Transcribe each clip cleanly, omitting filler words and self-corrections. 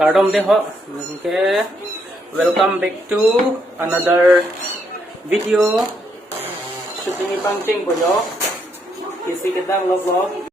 Stardom deh ho. Okay. Welcome back to another video. Shooting pancing po yo. Kisi kita vlog.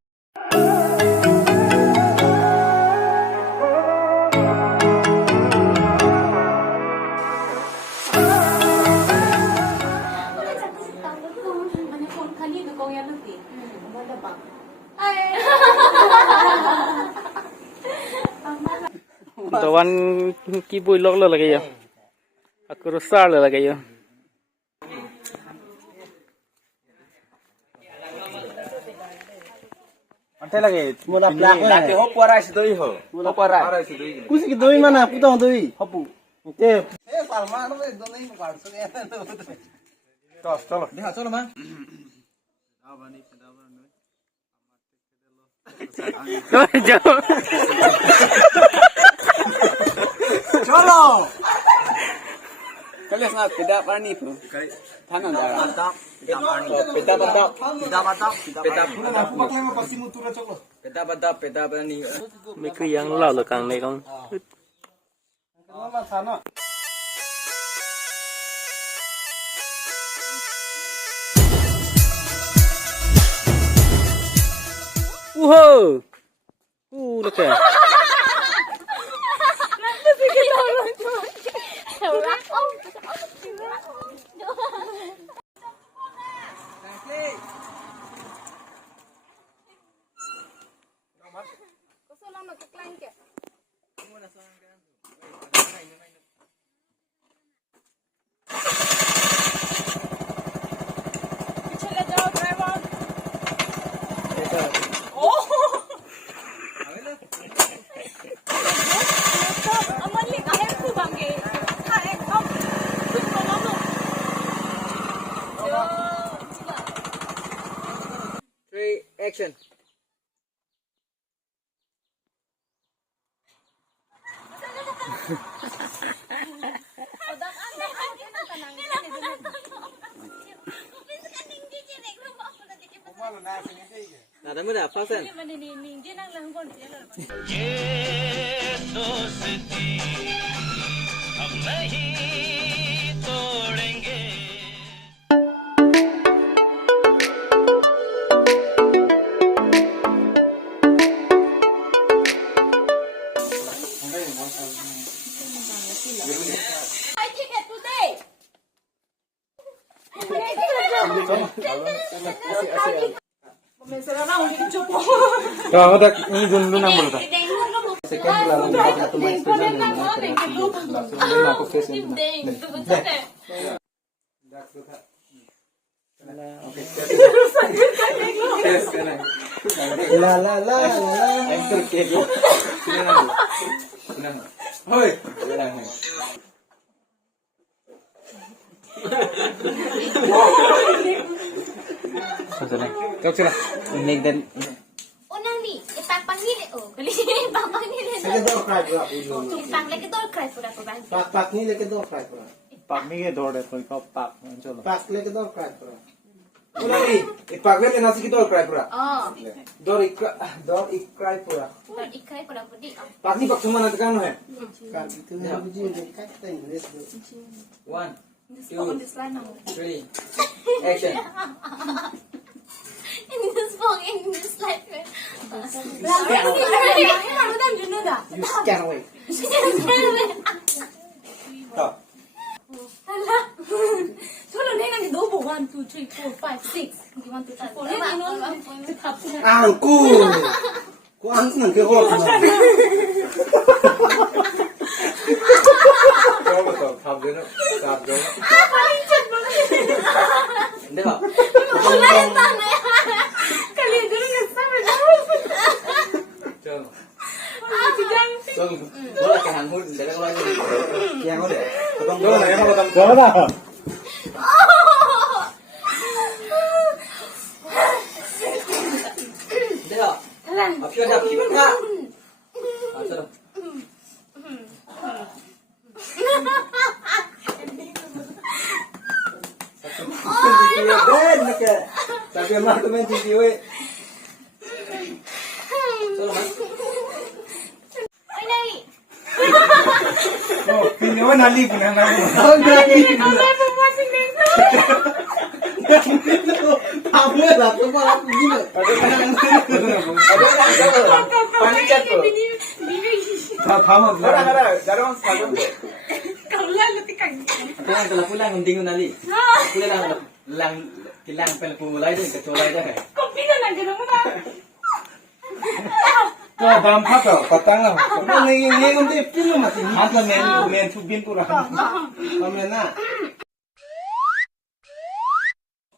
Tawan kibui lok lo lagi yo. Aku rusak lo lagi yo. Ante lagi, mula plak lagi. Hop warai sidoi ho. Hop warai sidoi. Kusi kidoi mana? Putang doi. Hopu. Te. Salman lo donai parso ne. Tos, chalo. Deha chalo ma. Jauh. Chalo. Kalian sangat tidak parni tu. Tangan dah. Peta badap. Peta parni. Mấy cái yang lao là càng này không. Wow. Được kìa. Action. Nah, temu dah, pasang. I think it today. Kau ada ini dulu nama lu tak? Second lalu satu match aku face ini. La. Enter kego. Hoi. Kau sila. Make that. Unang ni, ipagpangili oh. Kali ipagpangili. Kedua cry pura. Ipagpangili kedua cry pura pura. Pak ni leke dua cry pura. Pak ni ke dor deh, kau pak chalo. Pak leke dua cry pura. Ulang ni, pak leke nasi kita cry pura. Oh. Dor cry pura. But ikray pura pudi. Pak ni pak cuma nanti kan hai. One, On this line now. 3, action. In this phone, in this life. You scan away. Stop. Solo 내가 너 보고 1, 2, 3, 4, 5, 6. 1, 2, 3, 4. 내가 너는 탑. Angku. Kau angku nak kau apa? Kau betul, tab dulu. Dah. Kali dulu ngesama. Jom. Jom. Boleh ke hangun dari orang ni. Yang ada. Tolong dulu nak yang potong. Jauh dah. Dah. Apa dah? Gimana? Asal. Ben nak. Tapi mah tu main TV we. Solo mas. Ay, nali punya na. Apa lah tu malah begini. Pani jatuh. Thama. Gara jarang salam. Kaulah lebih kan. Pulang kalau pulang gunting nali. Pulang lang kilang pel pulai tu kecolai dah. Kopi dah nak kena mana? Kau dalam apa? Patang lah. Ni kan tu pin lah masih. Mantap men tu bin pura. Kamu nak?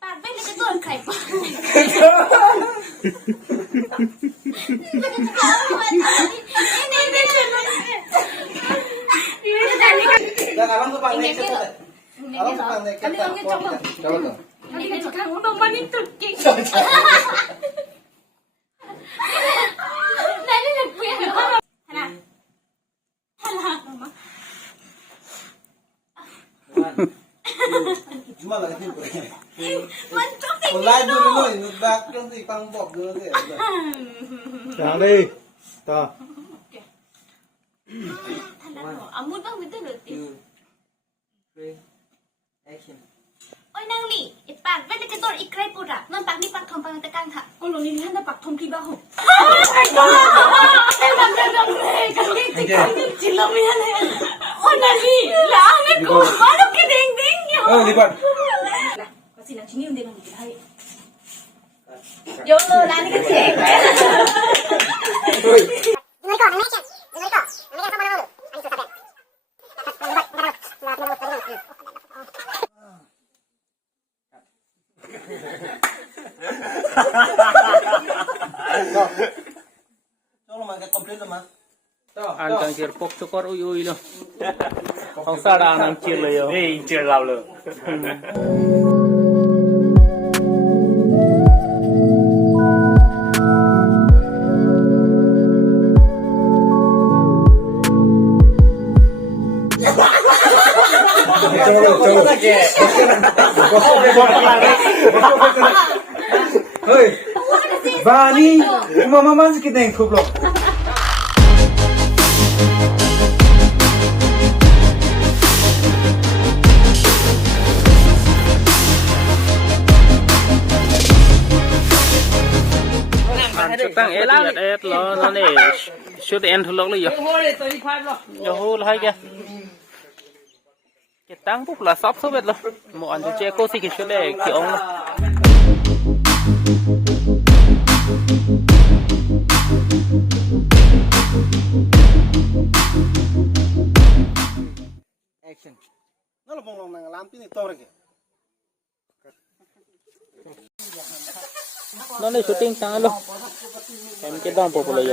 Pak, benda tu orang kaya pak. Dah alam tu pandai kita. Alam tu pandai kita. Coba tu. Ini kan cakap untuk mani turki. Nani nak punya. Hana. Hana. Cuma lagi ni. Mantap ni. Mulai dulu ni, nak kan tu pang bob dulu tu. Jangan deh. Tak. Amut bang betul betul. Action. Oi nang li, ipak benda ke tor ikrai pura. Non pak ni pak thom pang tekan ha. Kalau ni handa pak thom ki ba ho. Oh my god. Dam kali cilam ya le. Oh nang li, la me ko malu ke deng deng yo. Oh lipat. Lah, kasi nang sini unde nang ki hai. Yo lo la ni ke cek. Cholo makan complete mah. Ăn càng chiều bốc cho con ui ui luôn. Không sao đâu ăn chiềuเลย Eh, incer lau le. Hei, Bani, mama masih kita yang kublo. Tăng ép nhật ép nó này shoot end thôi lắm rồi. Yo hô là hay kìa. Cái tăng bút là sắp số biệt luôn. Một anh cho chơi cô xí cái shoot này kiểu ông luôn. Action. Nó là bông lòng làm tí này to rồi kìa. Nó này shooting tăng luôn. Em cái đòn bộ rồi.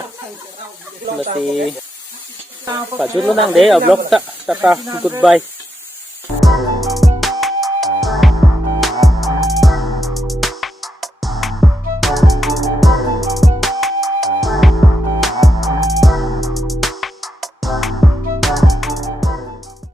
Là thì phải chút luôn đang để ở block ta goodbye.